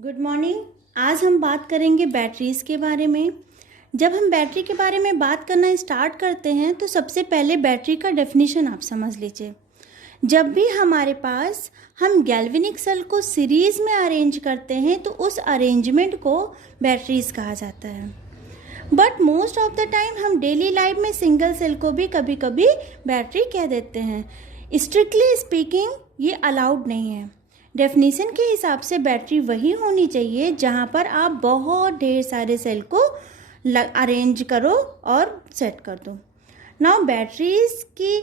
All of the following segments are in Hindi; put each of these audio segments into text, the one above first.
Good morning. आज हम बात करेंगे बैटरीज़ के बारे में। जब हम बैटरी के बारे में बात करना स्टार्ट करते हैं तो सबसे पहले बैटरी का डेफिनेशन आप समझ लीजिए। जब भी हमारे पास हम गैल्वेनिक सेल को सीरीज़ में अरेंज करते हैं तो उस अरेंजमेंट को बैटरीज़ कहा जाता है। But most of the time हम डेली लाइफ में सिंगल सेल को भी कभी कभी बैटरी कह देते हैं। स्ट्रिक्टली स्पीकिंग ये अलाउड नहीं है। डेफिनेशन के हिसाब से बैटरी वही होनी चाहिए जहाँ पर आप बहुत ढेर सारे सेल को अरेंज करो और सेट कर दो। नाउ बैटरीज की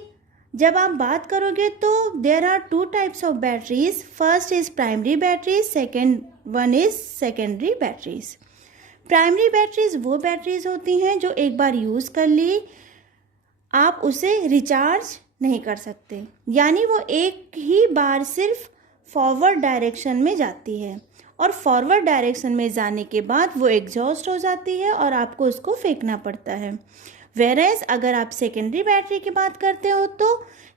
जब आप बात करोगे तो there are two types of batteries. First is primary batteries, second one is secondary batteries. Primary batteries वो बैटरीज होती हैं जो एक बार यूज़ कर ली आप उसे रिचार्ज नहीं कर सकते, यानी वो एक ही बार सिर्फ फॉरवर्ड डायरेक्शन में जाती है और फॉरवर्ड डायरेक्शन में जाने के बाद वो एग्जॉस्ट हो जाती है और आपको उसको फेंकना पड़ता है। वेयरएज अगर आप सेकेंडरी बैटरी की बात करते हो तो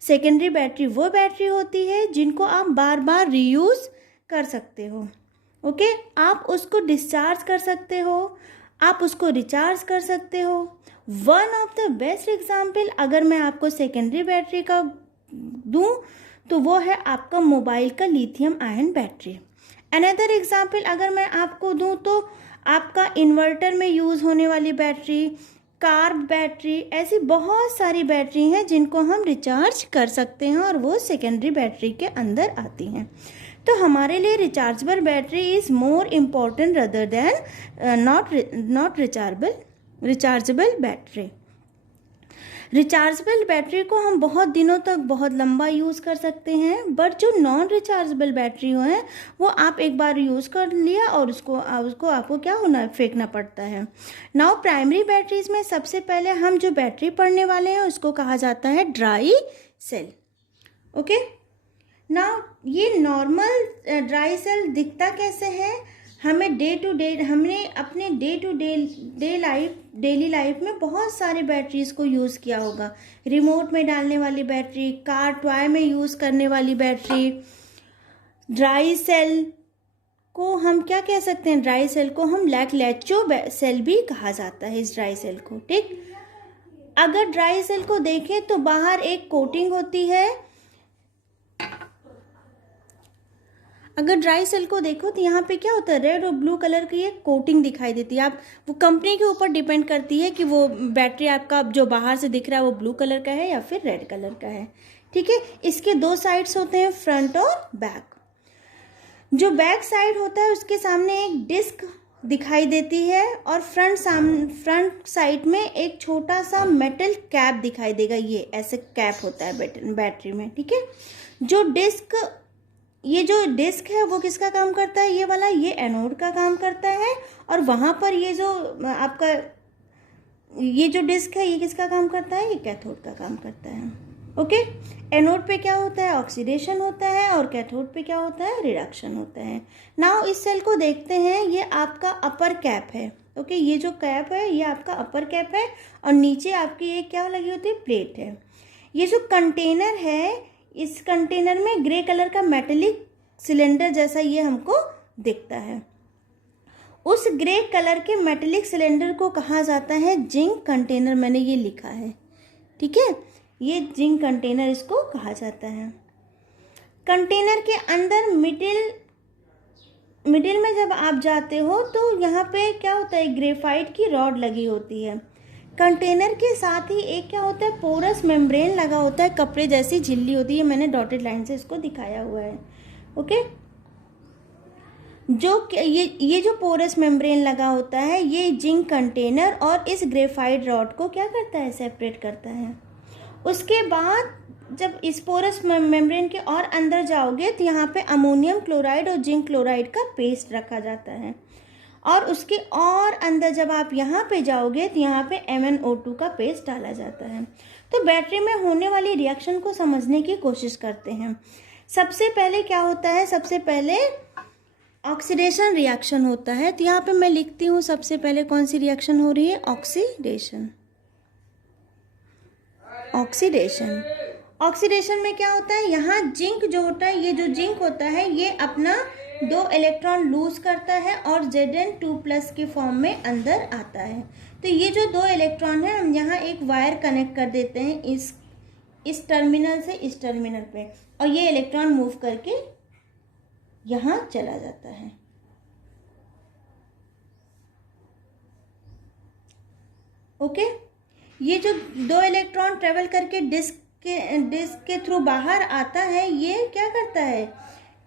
सेकेंडरी बैटरी वो बैटरी होती है जिनको आप बार बार रीयूज़ कर सकते हो। ओके, आप उसको डिस्चार्ज कर सकते हो, आप उसको रिचार्ज कर सकते हो। One of the best example अगर मैं आपको सेकेंडरी बैटरी का दूँ तो वो है आपका मोबाइल का lithium ion battery. Another example अगर मैं आपको दूं तो आपका इन्वर्टर में यूज़ होने वाली बैटरी, कार बैटरी, ऐसी बहुत सारी बैटरी हैं जिनको हम रिचार्ज कर सकते हैं और वो सेकेंडरी बैटरी के अंदर आती हैं। तो हमारे लिए rechargeable battery is more important rather than not rechargeable battery. Rechargeable battery को हम बहुत दिनों तक बहुत लंबा यूज़ कर सकते हैं, बट जो नॉन रिचार्जेबल बैटरी हो है वो आप एक बार यूज़ कर लिया और उसको आपको क्या होना फेंकना पड़ता है। नाउ प्राइमरी बैटरीज में सबसे पहले हम जो बैटरी पढ़ने वाले हैं उसको कहा जाता है ड्राई सेल। ओके, नाउ ये नॉर्मल ड्राई सेल दिखता कैसे है? हमने अपने डेली लाइफ में बहुत सारे बैटरीज को यूज़ किया होगा। रिमोट में डालने वाली बैटरी, कार टॉय में यूज़ करने वाली बैटरी। ड्राई सेल को हम क्या कह सकते हैं? ड्राई सेल को हम लैचो सेल भी कहा जाता है इस ड्राई सेल को। ठीक, अगर ड्राई सेल को देखें तो बाहर एक कोटिंग होती है। अगर ड्राई सेल को देखो तो यहाँ पे क्या होता है, रेड और ब्लू कलर की एक कोटिंग दिखाई देती है। आप वो कंपनी के ऊपर डिपेंड करती है कि वो बैटरी आपका जो बाहर से दिख रहा है वो ब्लू कलर का है या फिर रेड कलर का है। ठीक है, इसके दो साइड्स होते हैं, फ्रंट और बैक। जो बैक साइड होता है उसके सामने एक डिस्क दिखाई देती है और फ्रंट साइड में एक छोटा सा मेटल कैप दिखाई देगा। ये ऐसे कैप होता है बैटरी में। ठीक है, ये जो डिस्क है वो किसका काम करता है? ये वाला, ये एनोड का काम करता है। और वहाँ पर ये जो आपका ये जो डिस्क है ये किसका काम करता है? ये कैथोड का काम करता है। ओके, एनोड पे क्या होता है? ऑक्सीडेशन होता है और कैथोड पे क्या होता है? रिडक्शन होता है। नाउ इस सेल को देखते हैं, ये आपका अपर कैप है। ओके, ये जो कैप है ये आपका अपर कैप है और नीचे आपकी एक क्या लगी होती है? प्लेट है। ये जो कंटेनर है, इस कंटेनर में ग्रे कलर का मेटेलिक सिलेंडर जैसा ये हमको दिखता है। उस ग्रे कलर के मेटेलिक सिलेंडर को कहा जाता है जिंक कंटेनर। मैंने ये लिखा है, ठीक है, ये जिंक कंटेनर इसको कहा जाता है। कंटेनर के अंदर मिडिल में जब आप जाते हो तो यहाँ पे क्या होता है? ग्रेफाइट की रॉड लगी होती है। कंटेनर के साथ ही एक क्या होता है? पोरस मेम्ब्रेन लगा होता है, कपड़े जैसी झिल्ली होती है। मैंने डॉटेड लाइन से इसको दिखाया हुआ है। ओके, ये जो पोरस मेम्ब्रेन लगा होता है ये जिंक कंटेनर और इस ग्रेफाइट रॉड को क्या करता है? सेपरेट करता है। उसके बाद जब इस पोरस मेम्ब्रेन के और अंदर जाओगे तो यहाँ पे अमोनियम क्लोराइड और जिंक क्लोराइड का पेस्ट रखा जाता है। और उसके और अंदर जब आप यहाँ पे जाओगे तो यहाँ पे MnO2 का पेस्ट डाला जाता है। तो बैटरी में होने वाली रिएक्शन को समझने की कोशिश करते हैं। सबसे पहले क्या होता है? सबसे पहले ऑक्सीडेशन रिएक्शन होता है। तो यहाँ पे मैं लिखती हूँ सबसे पहले कौन सी रिएक्शन हो रही है? ऑक्सीडेशन में क्या होता है? यहाँ जिंक जो होता है, ये जो जिंक होता है ये अपना दो इलेक्ट्रॉन लूज करता है और Zn2+ के फॉर्म में अंदर आता है। तो ये जो दो इलेक्ट्रॉन है हम यहाँ एक वायर कनेक्ट कर देते हैं इस टर्मिनल से इस टर्मिनल पे, और ये इलेक्ट्रॉन मूव करके यहाँ चला जाता है। ओके, ये जो दो इलेक्ट्रॉन ट्रेवल करके डिस्क के थ्रू बाहर आता है, ये क्या करता है,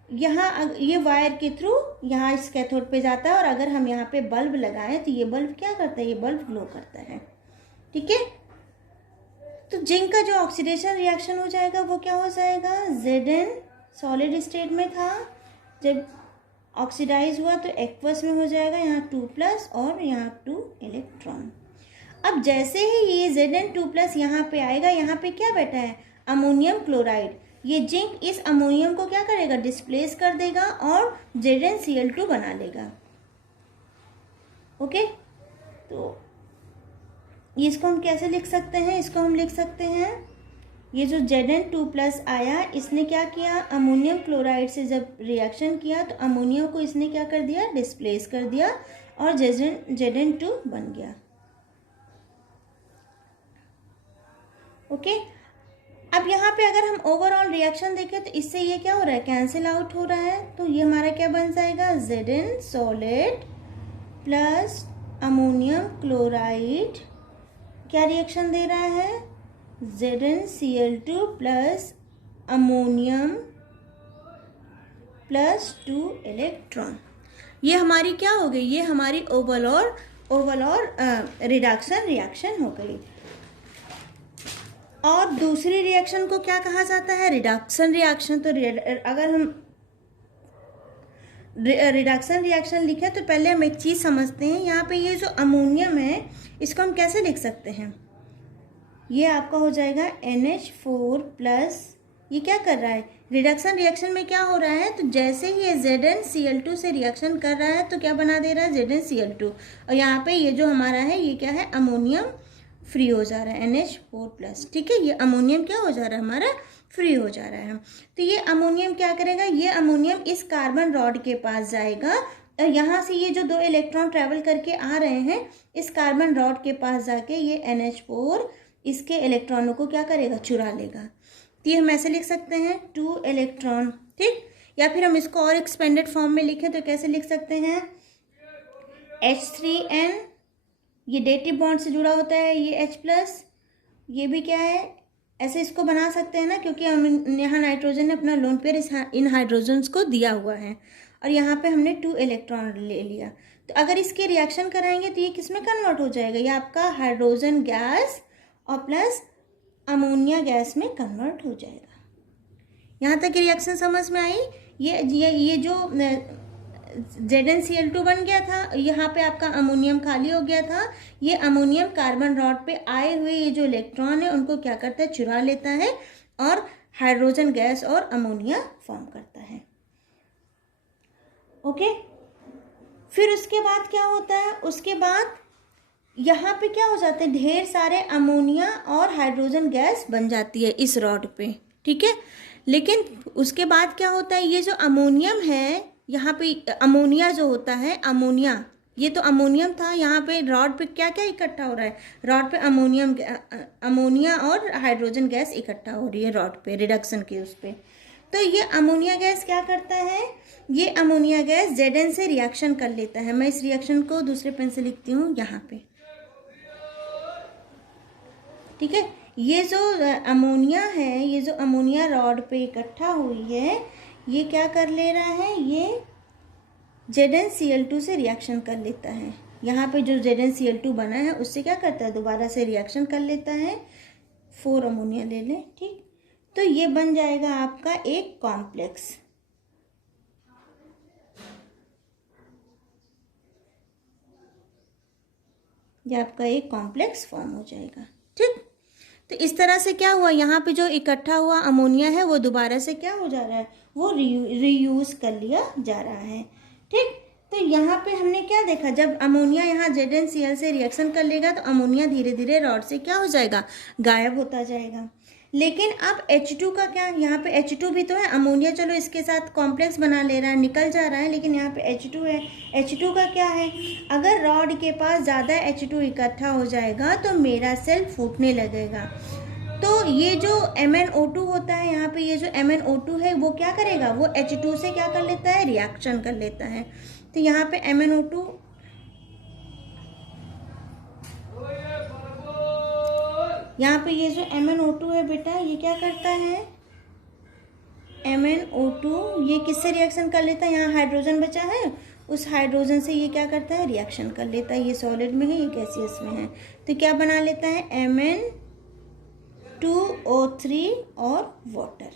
यहाँ ये वायर के थ्रू यहाँ इस कैथोड पे जाता है, और अगर हम यहाँ पे बल्ब लगाएं तो ये बल्ब क्या करता है, ये बल्ब ग्लो करता है। ठीक है, तो जिंक का जो ऑक्सीडेशन रिएक्शन हो जाएगा वो क्या हो जाएगा, Zn सॉलिड स्टेट में था, जब ऑक्सीडाइज हुआ तो एक्वस में हो जाएगा, यहाँ 2+ और यहाँ 2 इलेक्ट्रॉन। अब जैसे ही ये Zn2+ यहाँ पे आएगा, यहाँ पे क्या बैठा है, अमोनियम क्लोराइड, ये जिंक इस अमोनियम को क्या करेगा, डिस्प्लेस कर देगा और ZnCl2 बना लेगा। ओके, तो इसको हम कैसे लिख सकते हैं, इसको हम लिख सकते हैं, ये जो Zn2+ आया, इसने क्या किया, अमोनियम क्लोराइड से जब रिएक्शन किया तो अमोनियम को इसने क्या कर दिया, डिस्प्लेस कर दिया और Zn2 बन गया। ओके, अब यहाँ पे अगर हम ओवरऑल रिएक्शन देखें तो इससे ये क्या हो रहा है, कैंसिल आउट हो रहा है, तो ये हमारा क्या बन जाएगा, Zn solid plus ammonium chloride क्या रिएक्शन दे रहा है, ZnCl2 plus ammonium plus 2 electron. ये हमारी क्या हो गई, ये हमारी ओवरऑल रिडक्शन रिएक्शन हो गई। और दूसरी रिएक्शन को क्या कहा जाता है, रिडक्शन रिएक्शन। तो अगर हम रिडक्शन रिएक्शन लिखे तो पहले हम एक चीज़ समझते हैं, यहाँ पे ये जो अमोनियम है इसको हम कैसे लिख सकते हैं, ये आपका हो जाएगा NH4+, ये क्या कर रहा है, रिडक्शन रिएक्शन में क्या हो रहा है, तो जैसे ही ये ZnCl2 से रिएक्शन कर रहा है तो क्या बना दे रहा है, ZnCl2, और यहाँ पे ये जो हमारा है ये क्या है, अमोनियम फ्री हो जा रहा है, NH4+। ठीक है, ये अमोनियम क्या हो जा रहा है, हमारा फ्री हो जा रहा है। तो ये अमोनियम क्या करेगा, ये अमोनियम इस कार्बन रॉड के पास जाएगा, और यहाँ से ये जो दो इलेक्ट्रॉन ट्रेवल करके आ रहे हैं इस कार्बन रॉड के पास जाके ये NH4 इसके इलेक्ट्रॉनों को क्या करेगा, चुरा लेगा। तो ये हम ऐसे लिख सकते हैं 2 इलेक्ट्रॉन। ठीक, या फिर हम इसको और एक्सपेंडेड फॉर्म में लिखें तो कैसे लिख सकते हैं, H3n, ये डेटिव बॉन्ड से जुड़ा होता है, ये H+, ये भी क्या है, ऐसे इसको बना सकते हैं ना, क्योंकि हम यहाँ नाइट्रोजन ने अपना लोन पेयर इन हाइड्रोजन्स को दिया हुआ है, और यहाँ पे हमने 2 इलेक्ट्रॉन ले लिया। तो अगर इसके रिएक्शन कराएंगे तो ये किस में कन्वर्ट हो जाएगा, ये आपका हाइड्रोजन गैस और प्लस अमोनिया गैस में कन्वर्ट हो जाएगा। यहाँ तक रिएक्शन समझ में आई। ये जो ZnCl2 बन गया था, यहाँ पे आपका अमोनियम खाली हो गया था, ये अमोनियम कार्बन रॉड पे आए हुए ये जो इलेक्ट्रॉन है उनको क्या करता है, चुरा लेता है और हाइड्रोजन गैस और अमोनिया फॉर्म करता है। ओके, फिर उसके बाद क्या होता है, उसके बाद यहाँ पे क्या हो जाते हैं, ढेर सारे अमोनिया और हाइड्रोजन गैस बन जाती है इस रॉड पे। ठीक है, लेकिन उसके बाद क्या होता है, ये जो अमोनियम है, यहाँ पे अमोनिया जो होता है, अमोनिया, ये तो अमोनियम था, यहाँ पे रॉड पे क्या क्या इकट्ठा हो रहा है, रॉड पे अमोनिया और हाइड्रोजन गैस इकट्ठा हो रही है रॉड पे, रिडक्शन के उस पे। तो ये अमोनिया गैस क्या करता है, ये अमोनिया गैस Zn से रिएक्शन कर लेता है। मैं इस रिएक्शन को दूसरे पेन से लिखती हूँ यहाँ पे। ठीक है, ये जो अमोनिया है, ये जो अमोनिया रॉड पे इकट्ठा हुई है, ये क्या कर ले रहा है, ये ZnCl2 से रिएक्शन कर लेता है। यहाँ पे जो ZnCl2 बना है उससे क्या करता है, दोबारा से रिएक्शन कर लेता है, 4 अमोनिया ले लें। ठीक, तो ये बन जाएगा आपका एक कॉम्प्लेक्स। ये आपका एक कॉम्प्लेक्स फॉर्म हो जाएगा। ठीक, तो इस तरह से क्या हुआ, यहाँ पे जो इकट्ठा हुआ अमोनिया है वो दोबारा से क्या हो जा रहा है, वो रीयूज कर लिया जा रहा है। ठीक, तो यहाँ पे हमने क्या देखा, जब अमोनिया यहाँ ZnCl से रिएक्शन कर लेगा तो अमोनिया धीरे धीरे रॉड से क्या हो जाएगा, गायब होता जाएगा। लेकिन अब H2 का क्या, यहाँ पे H2 भी तो है, अमोनिया चलो इसके साथ कॉम्प्लेक्स बना ले रहा है, निकल जा रहा है, लेकिन यहाँ पे H2 है। H2 का क्या है, अगर रॉड के पास ज़्यादा H2 इकट्ठा हो जाएगा तो मेरा सेल फूटने लगेगा। तो ये जो MnO2 होता है, यहाँ पे ये जो MnO2 है वो क्या करेगा, वो H2 से क्या कर लेता है, रिएक्शन कर लेता है। तो यहाँ पे MnO2, यहाँ पे ये जो MnO2 है बेटा, ये क्या करता है, MnO2 ये किससे रिएक्शन कर लेता है, यहाँ हाइड्रोजन बचा है, उस हाइड्रोजन से ये क्या करता है, रिएक्शन कर लेता है। ये सॉलिड में है, ये गैसियस में है, तो क्या बना लेता है, Mn2O3 और वाटर।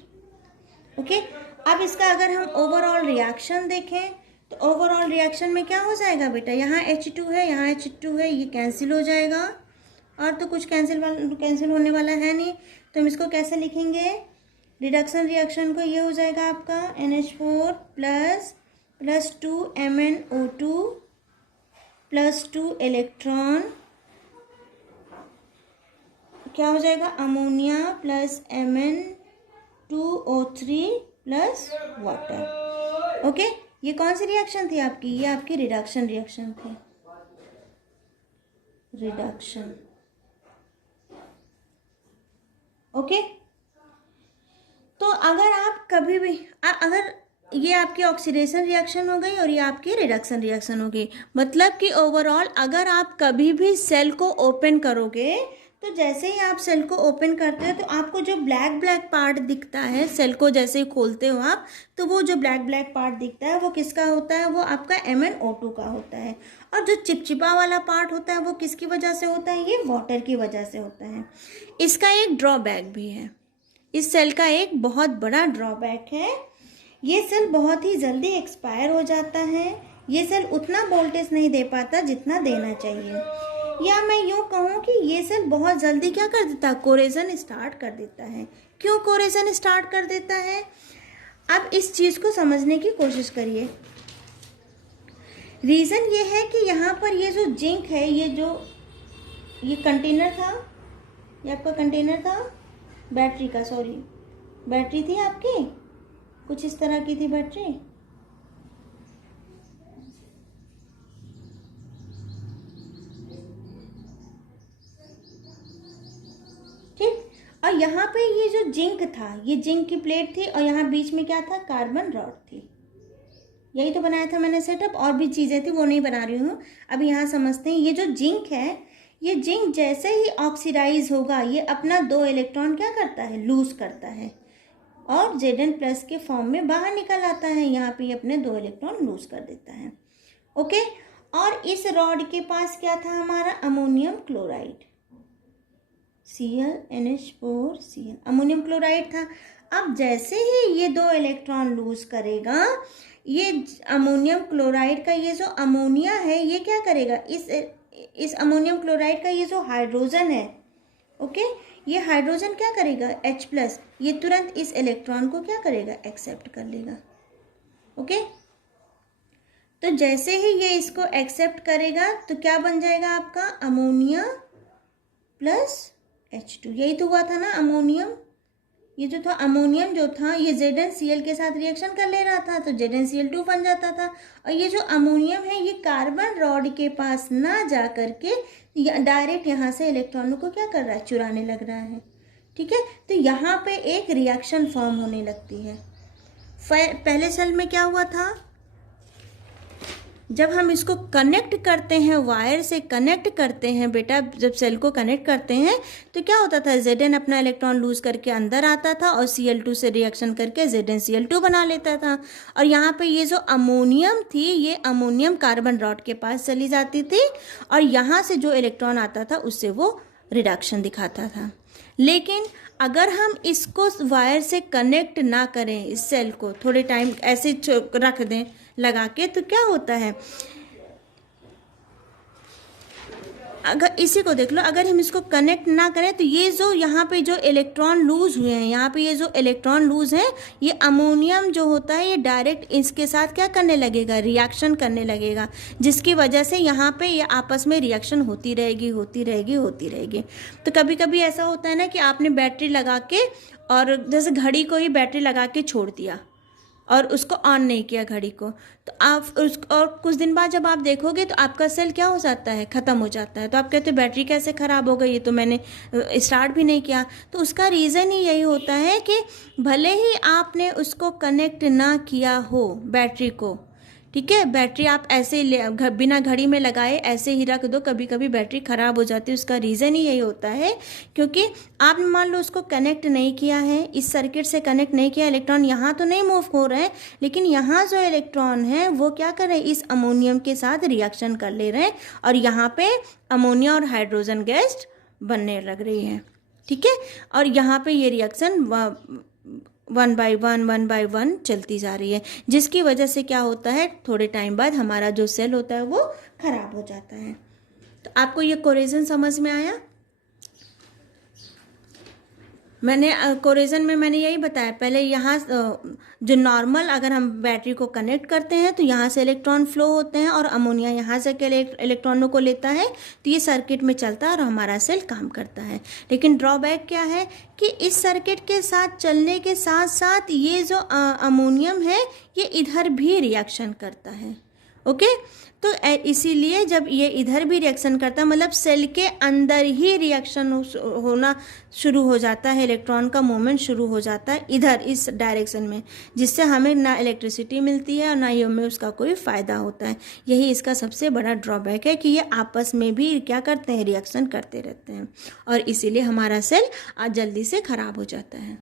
ओके, अब इसका अगर हम ओवरऑल रिएक्शन देखें तो ओवरऑल रिएक्शन में क्या हो जाएगा बेटा, यहाँ H2 है, यहाँ H2 है, ये कैंसिल हो जाएगा, और तो कुछ कैंसिल होने वाला है नहीं, तो हम इसको कैसे लिखेंगे, रिडक्शन रिएक्शन को, ये हो जाएगा आपका NH4 plus 2 MnO2 plus 2 electron, क्या हो जाएगा, ammonia plus Mn2O3 plus water. Okay, ये कौन सी रिएक्शन थी आपकी, ये आपकी रिडक्शन रिएक्शन थी, रिडक्शन। ओके, तो अगर आप कभी भी अगर ये आपकी ऑक्सीडेशन रिएक्शन हो गई और ये आपकी रिडक्शन रिएक्शन हो गई, मतलब कि ओवरऑल अगर आप कभी भी सेल को ओपन करोगे तो जैसे ही आप सेल को ओपन करते हो तो आपको जो ब्लैक पार्ट दिखता है, सेल को जैसे ही खोलते हो आप, तो वो जो ब्लैक पार्ट दिखता है वो किसका होता है, वो आपका MnO2 का होता है। और जो चिपचिपा वाला पार्ट होता है वो किसकी वजह से होता है, ये वाटर की वजह से होता है। इसका एक ड्रॉबैक भी है, इस सेल का एक बहुत बड़ा ड्रॉबैक है, ये सेल बहुत ही जल्दी एक्सपायर हो जाता है, ये सेल उतना वोल्टेज नहीं दे पाता जितना देना चाहिए, या मैं यूँ कहूँ कि ये सेल बहुत जल्दी क्या कर देता है, कोरेजन स्टार्ट कर देता है। क्यों कोरेजन स्टार्ट कर देता है, अब इस चीज़ को समझने की कोशिश करिए। रीज़न ये है कि यहाँ पर ये जो जिंक है, ये कंटेनर था, ये आपका कंटेनर था बैटरी का, सॉरी बैटरी थी आपकी, कुछ इस तरह की थी बैटरी, ठीक। और यहाँ पे ये जो जिंक था, ये जिंक की प्लेट थी, और यहाँ बीच में क्या था, कार्बन रॉड थी। यही तो बनाया था मैंने सेटअप, और भी चीज़ें थी वो नहीं बना रही हूँ। अब यहाँ समझते हैं, ये जो जिंक है, ये जिंक जैसे ही ऑक्सीडाइज होगा ये अपना 2 इलेक्ट्रॉन क्या करता है, लूज करता है, और Zn+ के फॉर्म में बाहर निकल आता है। यहाँ पे अपने 2 इलेक्ट्रॉन लूज कर देता है। ओके, और इस रॉड के पास क्या था हमारा, ammonium chloride, ClNH4Cl, ammonium chloride था। अब जैसे ही ये 2 इलेक्ट्रॉन लूज करेगा, ये अमोनियम क्लोराइड का ये जो अमोनिया है ये क्या करेगा, इस अमोनियम क्लोराइड का ये जो हाइड्रोजन है, ओके, ये हाइड्रोजन क्या करेगा, H+, ये तुरंत इस इलेक्ट्रॉन को क्या करेगा, एक्सेप्ट कर लेगा। ओके, तो जैसे ही ये इसको एक्सेप्ट करेगा तो क्या बन जाएगा आपका, अमोनिया प्लस H2, यही तो हुआ था ना, अमोनियम, ये जो था अमोनियम जो था ये ZnCl के साथ रिएक्शन कर ले रहा था, तो ZnCl2 बन जाता था। और ये जो अमोनियम है ये कार्बन रॉड के पास ना जा करके डायरेक्ट यहाँ से इलेक्ट्रॉनों को क्या कर रहा है, चुराने लग रहा है। ठीक है, तो यहाँ पे एक रिएक्शन फॉर्म होने लगती है। पहले सेल में क्या हुआ था, जब हम इसको कनेक्ट करते हैं, वायर से कनेक्ट करते हैं बेटा, जब सेल को कनेक्ट करते हैं तो क्या होता था, Zn अपना इलेक्ट्रॉन लूज करके अंदर आता था और Cl2 से रिएक्शन करके ZnCl2 बना लेता था। और यहाँ पे ये जो अमोनियम थी, ये अमोनियम कार्बन रॉड के पास चली जाती थी और यहाँ से जो इलेक्ट्रॉन आता था उससे वो रिडक्शन दिखाता था। लेकिन अगर हम इसको वायर से कनेक्ट ना करें, इस सेल को थोड़े टाइम ऐसे रख दें लगा के, तो क्या होता है, अगर इसी को देख लो, अगर हम इसको कनेक्ट ना करें तो ये जो यहाँ पे जो इलेक्ट्रॉन लूज हुए हैं, यहाँ पे ये जो इलेक्ट्रॉन लूज है, ये अमोनियम जो होता है ये डायरेक्ट इसके साथ क्या करने लगेगा, रिएक्शन करने लगेगा, जिसकी वजह से यहाँ पे ये आपस में रिएक्शन होती रहेगी होती रहेगी होती रहेगी। तो कभी कभी ऐसा होता है ना कि आपने बैटरी लगा के, और जैसे घड़ी को ही बैटरी लगा के छोड़ दिया और उसको ऑन नहीं किया घड़ी को, तो आप उस और कुछ दिन बाद जब आप देखोगे तो आपका सेल क्या हो जाता है, ख़त्म हो जाता है। तो आप कहते हो बैटरी कैसे ख़राब हो गई, ये तो मैंने स्टार्ट भी नहीं किया। तो उसका रीज़न ही यही होता है कि भले ही आपने उसको कनेक्ट ना किया हो बैटरी को, ठीक है, बैटरी आप ऐसे ही बिना घड़ी में लगाए ऐसे ही रख दो, कभी कभी बैटरी ख़राब हो जाती है। उसका रीज़न ही यही होता है क्योंकि आपने मान लो उसको कनेक्ट नहीं किया है, इस सर्किट से कनेक्ट नहीं किया, इलेक्ट्रॉन यहाँ तो नहीं मूव हो रहे हैं, लेकिन यहाँ जो इलेक्ट्रॉन है वो क्या कर रहे हैं, इस अमोनियम के साथ रिएक्शन कर ले रहे हैं और यहाँ पे अमोनिया और हाइड्रोजन गैस बनने लग रही है, ठीक है। और यहाँ पे ये रिएक्शन वन बाय वन चलती जा रही है, जिसकी वजह से क्या होता है, थोड़े टाइम बाद हमारा जो सेल होता है वो खराब हो जाता है। तो आपको ये कोरेजन समझ में आया? मैंने कोरेजन में मैंने यही बताया पहले, यहाँ जो नॉर्मल अगर हम बैटरी को कनेक्ट करते हैं तो यहाँ से इलेक्ट्रॉन फ्लो होते हैं और अमोनिया यहाँ से इलेक्ट्रॉनों को लेता है, तो ये सर्किट में चलता है और हमारा सेल काम करता है। लेकिन ड्रॉबैक क्या है कि इस सर्किट के साथ चलने के साथ साथ ये जो अमोनियम है ये इधर भी रिएक्शन करता है, ओके। तो इसीलिए जब ये इधर भी रिएक्शन करता है, मतलब सेल के अंदर ही रिएक्शन होना शुरू हो जाता है, इलेक्ट्रॉन का मूवमेंट शुरू हो जाता है इधर इस डायरेक्शन में, जिससे हमें ना इलेक्ट्रिसिटी मिलती है और ना ही हमें उसका कोई फ़ायदा होता है। यही इसका सबसे बड़ा ड्रॉबैक है कि ये आपस में भी क्या करते हैं, रिएक्शन करते रहते हैं और इसीलिए हमारा सेल आज जल्दी से ख़राब हो जाता है।